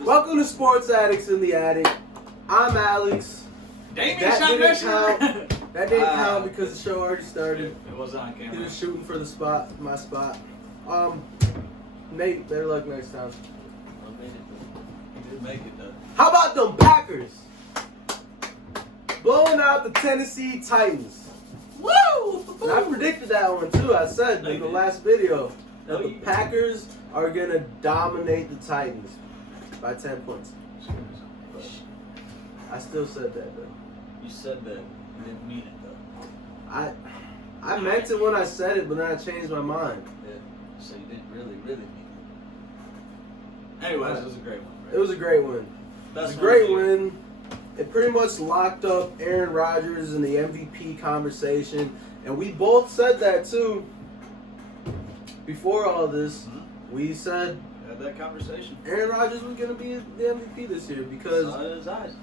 Welcome to Sports Addicts in the Attic. I'm Alex. Damien That shot didn't Messi. count. That didn't count because the show already started. It was on camera. He was shooting for the spot, my spot. Nate, better luck next time. He did make it though. How about them Packers? Blowing out the Tennessee Titans. Woo! And I predicted that one too. I said in the last video that the Packers are going to dominate the Titans by 10 points. I still said that though. You said that. You didn't mean it though. I meant it when I said it, but then I changed my mind. Yeah. So you didn't really mean it. Anyways, it was a great one. Right? It was a great win. It was a great win. It pretty much locked up Aaron Rodgers in the MVP conversation. And we both said that too. Before all this, we said Had that conversation. Aaron Rodgers was going to be the MVP this year because, Saw it in his eyes.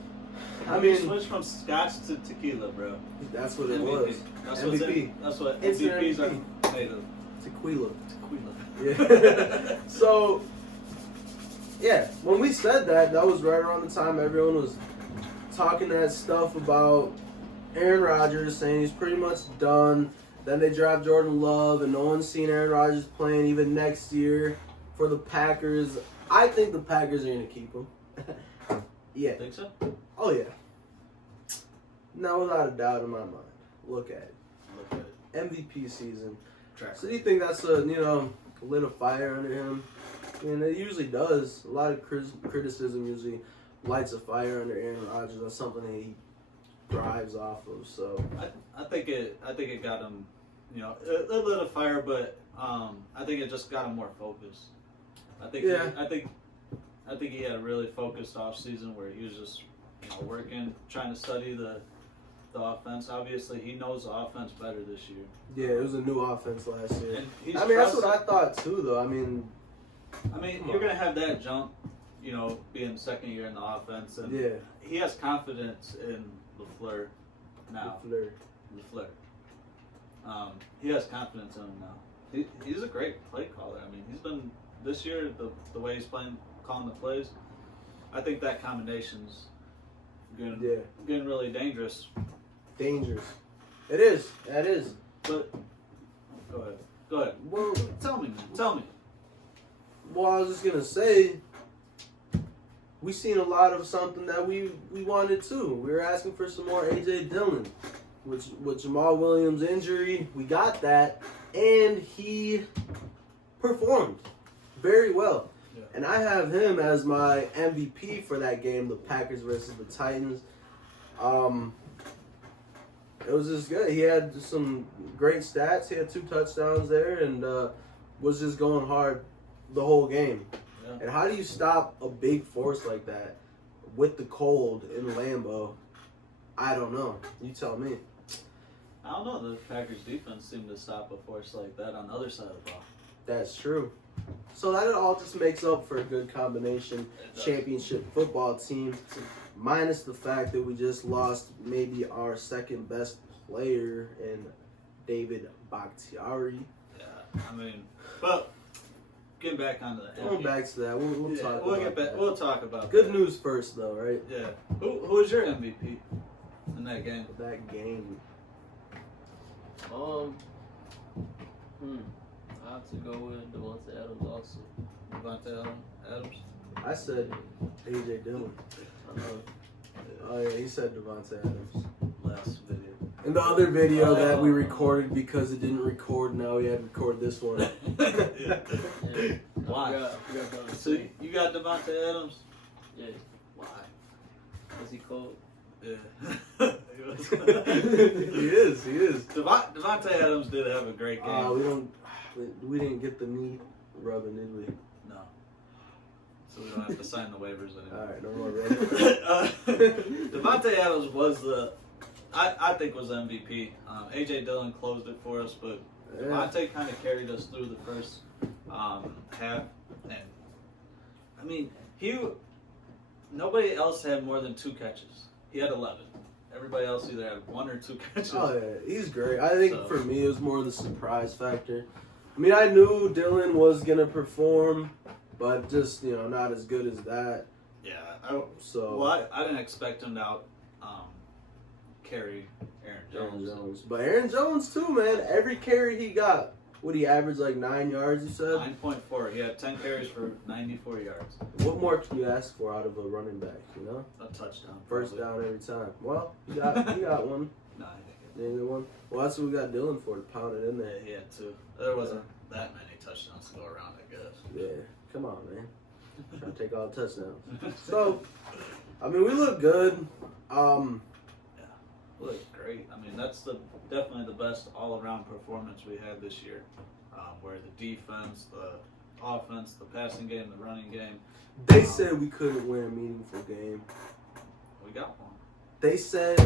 I mean, switch from scotch to tequila, bro. that's what it MVP. was. That's MVP. That's what Instant MVPs MVP. are made of. Tequila. Tequila. Yeah. So, yeah, when we said that, that was right around the time everyone was talking that stuff about Aaron Rodgers, saying he's pretty much done. Then they draft Jordan Love, and no one's seen Aaron Rodgers playing even next year for the Packers. I think the Packers are going to keep him. Yeah. Think so? Oh, yeah. No, without a doubt in my mind. Look at it. Look at it. MVP season. Track. So do you think that's lit a fire under him? I mean, it usually does. A lot of criticism usually lights a fire under Aaron Rodgers. That's something that he thrives off of. So I think it got him, it lit a fire, but I think it just got him more focused. I think he had a really focused off season where he was just working, trying to study the offense. Obviously, he knows the offense better this year. yeah, it was a new offense last year. And he's I mean, that's what I thought too, though. I mean, you're gonna have that jump, being second year in the offense, and yeah, he has confidence in LaFleur now. LaFleur. He has confidence in him now. He's a great play caller. I mean, he's been this year the way he's calling the plays. I think that combination's getting really dangerous. Dangerous. It is. That is. But go ahead. Well, Tell me, man. Well, I was just gonna say, we seen a lot of something that we wanted too. We were asking for some more AJ Dillon, which with Jamal Williams' injury, we got that, and he performed very well. Yeah. And I have him as my MVP for that game, the Packers versus the Titans. It was just good. He had some great stats. He had 2 touchdowns there, and was just going hard the whole game. Yeah. And how do you stop a big force like that with the cold in Lambeau? I don't know. You tell me. I don't know. The Packers defense seemed to stop a force like that on the other side of the ball. That's true. So that all just makes up for a good combination championship football team, minus the fact that we just lost maybe our second best player in David Bakhtiari. Yeah, I mean, but getting back onto the Going back to that, we'll talk about that. We'll talk about Good that. news first, though, right? Yeah. Who was your MVP in that game? That game. I have to go with Devontae Adams also. Devontae Adams. I said AJ Dillon. Oh yeah, he said Devontae Adams. Last video. In the other video that we recorded because it didn't record, now we had to record this one. Yeah. Why? I forgot about So you got Devontae Adams? Yeah. Why? Was he cold? Yeah. He is. Devontae Adams did have a great game. We didn't get the knee rubbing, did we? No. So we don't have to sign the waivers anymore. Alright, no more rubbing. Devontae Adams was I think was MVP. AJ Dillon closed it for us, but Devontae kind of carried us through the first half, and I mean, nobody else had more than 2 catches. He had 11. Everybody else either had 1 or 2 catches. Oh yeah, he's great. I think So- for me it was more the surprise factor. I mean, I knew Dylan was gonna perform, but just not as good as that. Yeah. So I didn't expect him to carry Aaron Aaron Jones. Jones, but Aaron Jones too, man. Every carry he got, what he averaged like 9 yards. You said. 9.4. He had 10 carries for 94 yards. What more can you ask for out of a running back? A touchdown. First probably. down every time. Well, he got one. Nah, I think Didn't get one. Well, that's what we got Dylan for, to pound it in there. he had 2. There wasn't that many touchdowns to go around, I guess. Yeah, come on, man. Trying to take all the touchdowns. So, I mean, we look good. Look great. I mean, that's definitely the best all-around performance we had this year, where the defense, the offense, the passing game, the running game. They said we couldn't win a meaningful game. We got one. They said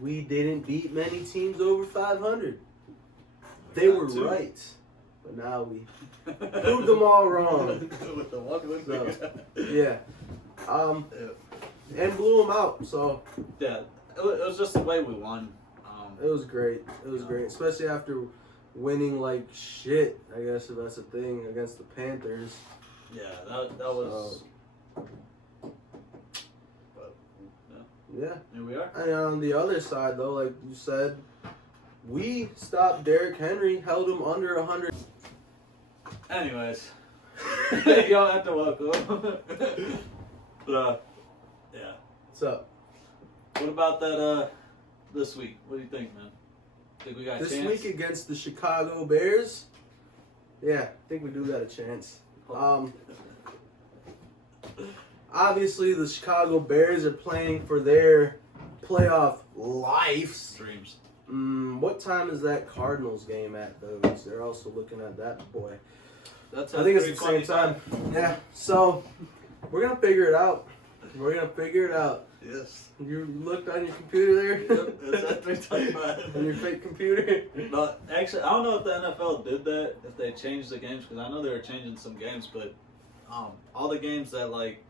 we didn't beat many teams over 500. They got were 2. right, but now we proved them all wrong. With the one win. So, yeah. And blew them out. So Yeah, it was just the way we won. it was great. It was great, especially after winning like shit. I guess if that's a thing against the Panthers. Yeah, that was. But Yeah. here we are. And on the other side, though, like you said, we stopped Derrick Henry, held him under 100. Anyways, y'all have to welcome. But yeah. What's up? What about that? This week, what do you think, man? Think we got a This chance? week against the Chicago Bears, yeah, I think we do got a chance. Obviously, the Chicago Bears are playing for their playoff lives. Dreams. What time is that Cardinals game at, though? 'Cause they're also looking at that boy. That's I think it's the same time. Yeah, so we're going to figure it out. We're going to figure it out. Yes. You looked on your computer there? Yep, it's at 3:25. On your fake computer? No, actually, I don't know if the NFL did that, if they changed the games, because I know they were changing some games, but all the games that, like,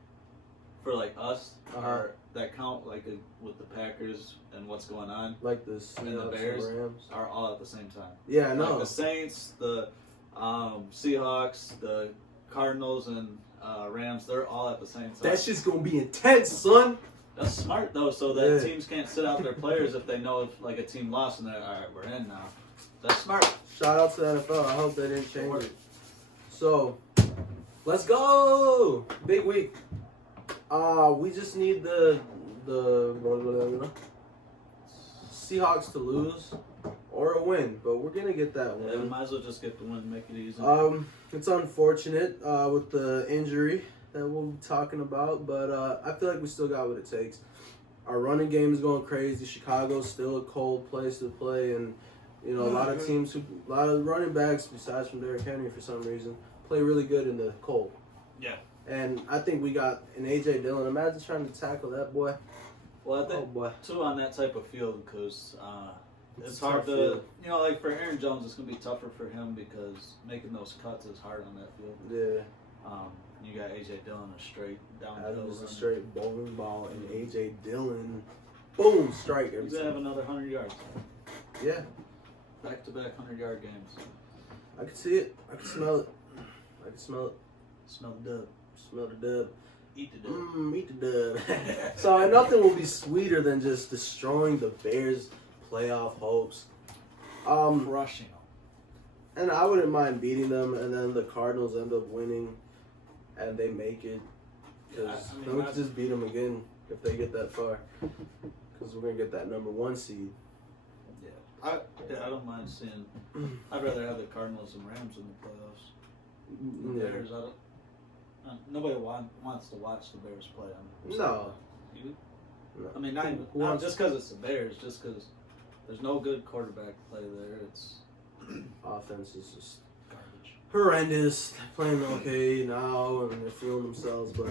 for, like, us, are that count, like, with the Packers and what's going on, Like the Seahawks Bears? and Rams? are all at the same time. Yeah, I Like know. the Saints, the Seahawks, the Cardinals, and Rams, they're all at the same time. That shit's going to be intense, son. That's smart, though, so that Yeah. teams can't sit out their players if they know if, like, a team lost and they're, all right, we're in now. That's smart. Shout out to the NFL. I hope they didn't change it. So, let's go. Big week. We just need the Seahawks to lose or a win, but we're gonna get that Yeah, we win. might as well just get the win and make it easy. It's unfortunate with the injury that we'll be talking about, but I feel like we still got what it takes. Our running game is going crazy. Chicago's still a cold place to play, and a lot of teams, a lot of running backs, besides from Derrick Henry for some reason, play really good in the cold. Yeah. And I think we got an A.J. Dillon. Imagine trying to tackle that boy. Well, I Oh think, boy. too, on that type of field, because it's a hard tough to, field. like, for Aaron Jones, it's going to be tougher for him because making those cuts is hard on that field. Yeah. You got A.J. Dillon, a straight downhill That was a runner. straight bowling ball, and A.J. Dillon, boom, strike every He's going to have time. another 100 yards. Yeah, Back-to-back 100-yard games. I can see it. I can smell it. I can smell it. Smell the dub. Smell the dub. Eat the dub. Eat the dub. So nothing will be sweeter than just destroying the Bears' playoff hopes. Crushing them. And I wouldn't mind beating them, and then the Cardinals end up winning, and they make it. Because I mean, then we can just beat them again if they get that far. Because we're gonna get that number 1 seed. I don't mind seeing. I'd rather have the Cardinals and Rams in the playoffs. The Yeah. Bears, nobody wants to watch the Bears play. No. You? No. I mean, not wants- just because it's the Bears, just because there's no good quarterback play there. It's Offense is just garbage. horrendous. They're playing okay now, and they're feeling themselves, but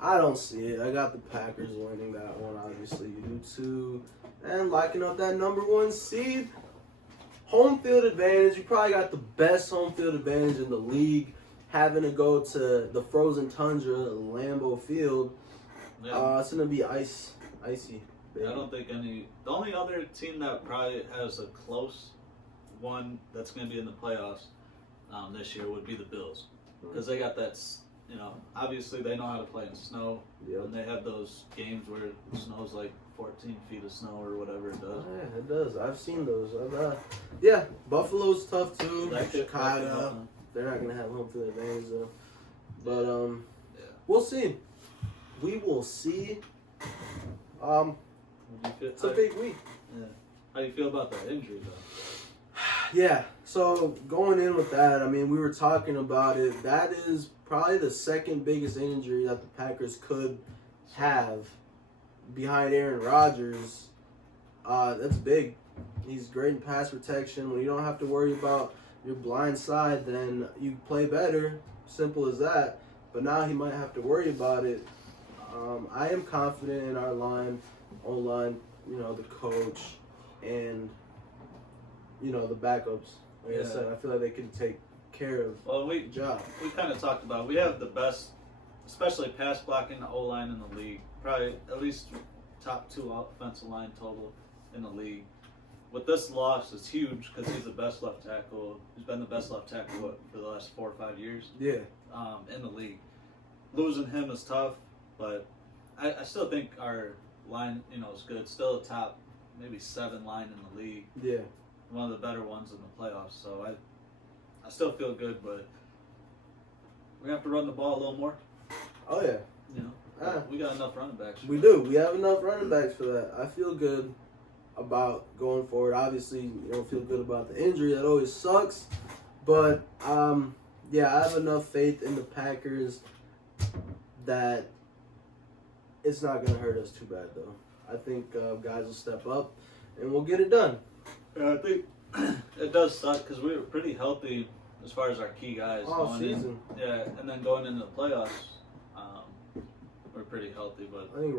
I don't see it. I got the Packers winning that one, obviously. You do too. And locking up that number 1 seed. Home field advantage. You probably got the best home field advantage in the league. having to go to the frozen tundra, Lambeau Field. Yeah. It's gonna be icy. Baby. I don't think any. The only other team that probably has a close one that's going to be in the playoffs this year would be the Bills, because they got that. You know, obviously they know how to play in snow, Yep. and they have those games where it snows like 14 feet of snow or whatever it does. Oh, yeah, it does. I've seen those. Yeah, Buffalo's tough too. That could Chicago, help them. they're not gonna have home field advantage though. But Yeah. we'll see. We will see. What do you feel? It's a big week. Yeah. How do you feel about that injury though? Yeah. So going in with that, I mean, we were talking about it. That is probably the second biggest injury that the Packers could have behind Aaron Rodgers. That's big. He's great in pass protection. When you don't have to worry about your blind side, then you play better. Simple as that. But now he might have to worry about it. I am confident in our line, O-line, the coach, and, the backups. Like I said, I feel like they can take care of the job. We kind of talked about it. We have the best, especially pass blocking the O-line in the league. Probably at least top 2 offensive line total in the league. With this loss, it's huge because he's the best left tackle. He's been the best left tackle for the last 4 or 5 years. Yeah. In the league. Losing him is tough, but I still think our line, is good. Still a top, maybe 7 line in the league. Yeah. One of the better ones in the playoffs. So I still feel good, but we're gonna have to run the ball a little more. Oh yeah. We got enough running backs. We do. We have enough running backs for that. I feel good about going forward. Obviously, you don't feel good about the injury. That always sucks. But I have enough faith in the Packers that it's not gonna hurt us too bad, though. I think guys will step up and we'll get it done. Yeah, I think it does suck because we were pretty healthy as far as our key guys All going season. and then going into the playoffs, we're pretty healthy. But I think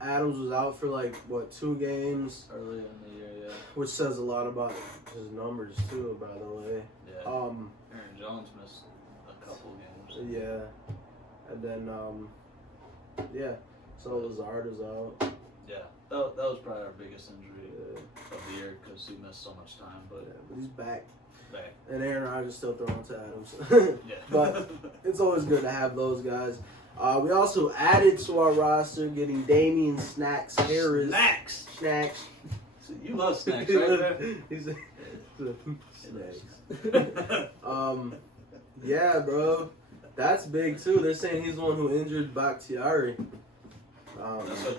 Adams was out for 2 games, early in the year, which says a lot about his numbers too. By the way, yeah. Aaron Jones missed a couple games. Yeah, and then so Lazard is out. Yeah, that was probably our biggest injury Yeah. of the year because he missed so much time. But But he's back. back, And Aaron Rodgers still throwing to Adams. yeah. But it's always good to have those guys. We also added to our roster, getting Damian Snacks Harris. Snacks. So you love snacks, right there. He's a Snacks. Yeah, bro. That's big too. They're saying he's the one who injured Bakhtiari.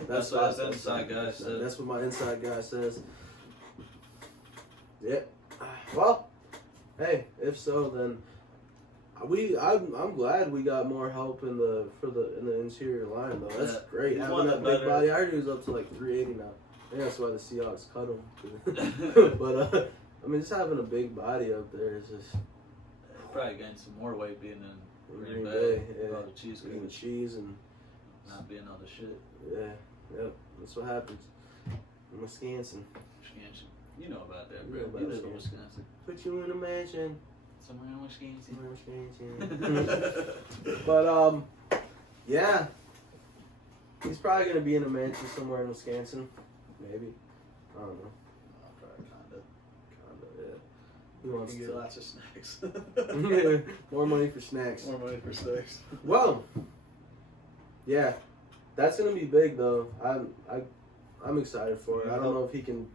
That's what his inside guy said. That's what my inside guy says. Yep. Well, hey, if so, then I'm glad we got more help in the interior line though. That's great. He's Having one that of big the better- body, I heard he was up to 380 now. I think that's why the Seahawks cut him. But I mean, just having a big body up there is just Probably gained some more weight being in Green Green Bay. Bay, With yeah. all the cheese eating curds, cheese and not being all the shit. yep. That's what happens. In Wisconsin, Wisconsin. You know about that, You bro. know about You live in Wisconsin. Wisconsin. put you in a mansion. Somewhere in Wisconsin. Wisconsin. But yeah, he's probably gonna be in a mansion somewhere in Wisconsin, maybe. I don't know. Probably kinda. Yeah. He wants You get to. lots of snacks. More money for snacks. More money for snacks. Well, yeah, that's gonna be big though. I'm excited for it. I don't know if he can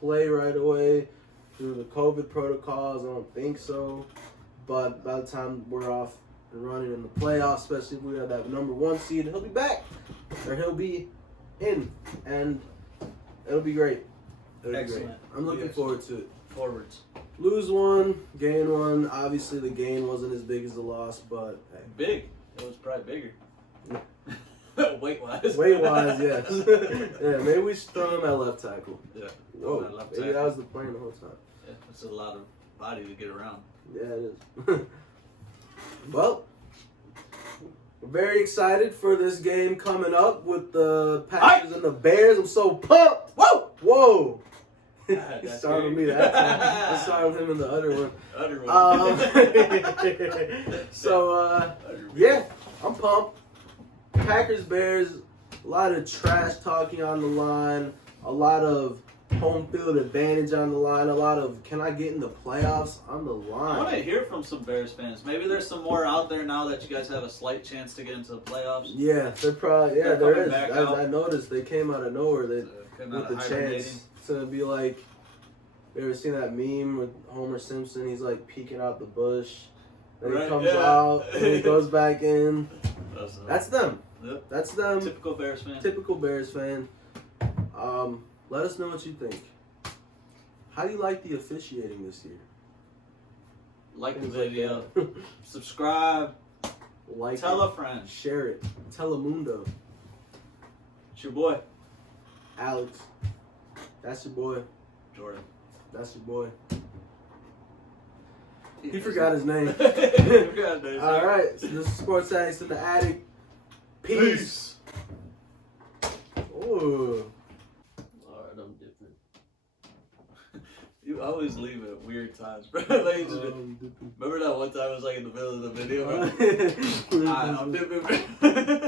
play right away through the COVID protocols. I don't think so. But by the time we're off and running in the playoffs, especially if we have that number 1 seed, he'll be back or he'll be in, and it'll be great. It'll be Excellent. great. I'm looking Yes. forward to it. Forwards. Lose 1, gain 1. Obviously, the gain wasn't as big as the loss, but hey. Big. It was probably bigger. Weight wise. Weight wise, yes. Yeah, maybe we should throw him at left tackle. Yeah. Whoa, At left maybe tackle. that was the plan the whole time. Yeah, it's a lot of body to get around. Yeah, it is. Well, we're very excited for this game coming up with the Packers and the Bears. I'm so pumped. Whoa! Whoa! He That's started with me scary. that time. I started with him in the other one. Other one. So, yeah, I'm pumped. Packers, Bears, a lot of trash talking on the line, a lot of home field advantage on the line, a lot of can I get in the playoffs on the I want to line. hear from some Bears fans. Maybe there's some more out there now that you guys have a slight chance to get into the playoffs. Yeah, they're probably, They're there coming is. back out. I noticed they came out of nowhere Came with out the of hibernating. chance to be like, you ever seen that meme with Homer Simpson? He's like peeking out the bush. Then he Right, comes yeah. out and he goes back in. That's them. Yep. That's them. Typical Bears fan. Typical Bears fan. Let us know what you think. How do you like the officiating this year? Like the Things like video. that. Subscribe. Like Tell it. a friend. Share it. Telemundo. It's your boy, Alex. That's your boy. Jordan. That's your boy. He forgot his name. He forgot his name. All right. So this is Sports Addicts in the Attic. Peace. Ooh. Alright, I'm different. You always leave at weird times, bro. Like, you just, remember that one time I was like in the middle of the video? Bro? I'm dipping, bro.